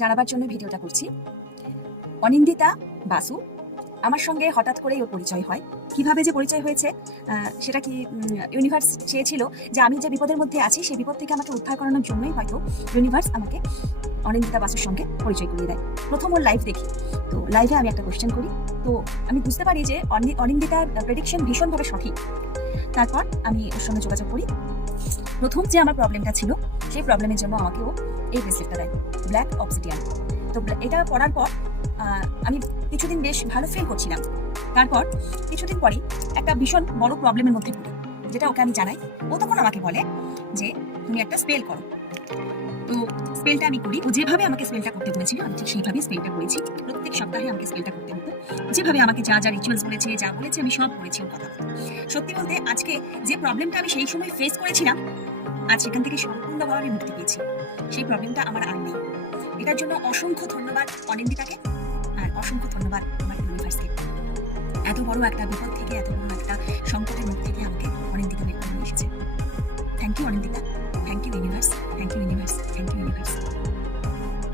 জানাবার জন্য ভিডিওটা করছি। অনিন্দিতা বাসু আমার সঙ্গে হঠাৎ করেই ওর পরিচয় হয়। কিভাবে যে পরিচয় হয়েছে সেটা কি ইউনিভার্স চেয়েছিল যে আমি যে বিপদের মধ্যে আছি সেই বিপদ থেকে আমাকে উদ্ধার করানোর জন্যই হয়তো ইউনিভার্স আমাকে অনিন্দিতা বাসুর সঙ্গে পরিচয় করিয়ে দেয়। প্রথম ওর লাইভ দেখি, তো লাইভে আমি একটা কোয়েশ্চেন করি, তো আমি বুঝতে পারি যে অনিন্দিতার প্রেডিকশন ভীষণভাবে সঠিক। তারপর আমি ওর সঙ্গে যোগাযোগ করি। প্রথম যে আমার প্রবলেমটা ছিল সেই প্রবলেমের জন্য আমাকে ও এই ব্রেসলেটটা দেয়, ব্ল্যাক অবসিডিয়ান। তো এটা পরার পর আমি কিছুদিন বেশ ভালো ফিল করছিলাম। তারপর কিছুদিন পরেই একটা ভীষণ বড় প্রবলেমের মধ্যে পড়ি, যেটা ওকে আমি জানাই। ও তখন আমাকে বলে যে তুমি একটা স্পেল করো। তো স্পেলটা আমি করি। ও যেভাবে আমাকে স্পেলটা করতে বলেছিল আমি ঠিক সেইভাবেই স্পেলটা করেছি। প্রত্যেক সপ্তাহে আমাকে স্পেলটা করতে হতো। যেভাবে আমাকে যা যা রিচুয়ালস বলেছে, যা বলেছে আমি সব করেছি ওর কথা মতো। সত্যি বলতে আজকে যে প্রবলেমটা আমি সেই সময় ফেস করেছিলাম, আজ সেখান থেকে সম্পূর্ণভাবে আমি মুক্তি পেয়েছি। সেই প্রবলেমটা আমার আর নেই। এটার জন্য অসংখ্য ধন্যবাদ অনিন্দিতাকে, আর অসংখ্য ধন্যবাদ আমার ইউনিভার্সকে। এত বড় একটা বিপদ থেকে, এত বড় একটা সংকটের মুখ থেকে আমাকে অনিন্দিতা বের করে নিয়ে এসেছে। Thank you Anindita, thank you universe, thank you universe, thank you universe.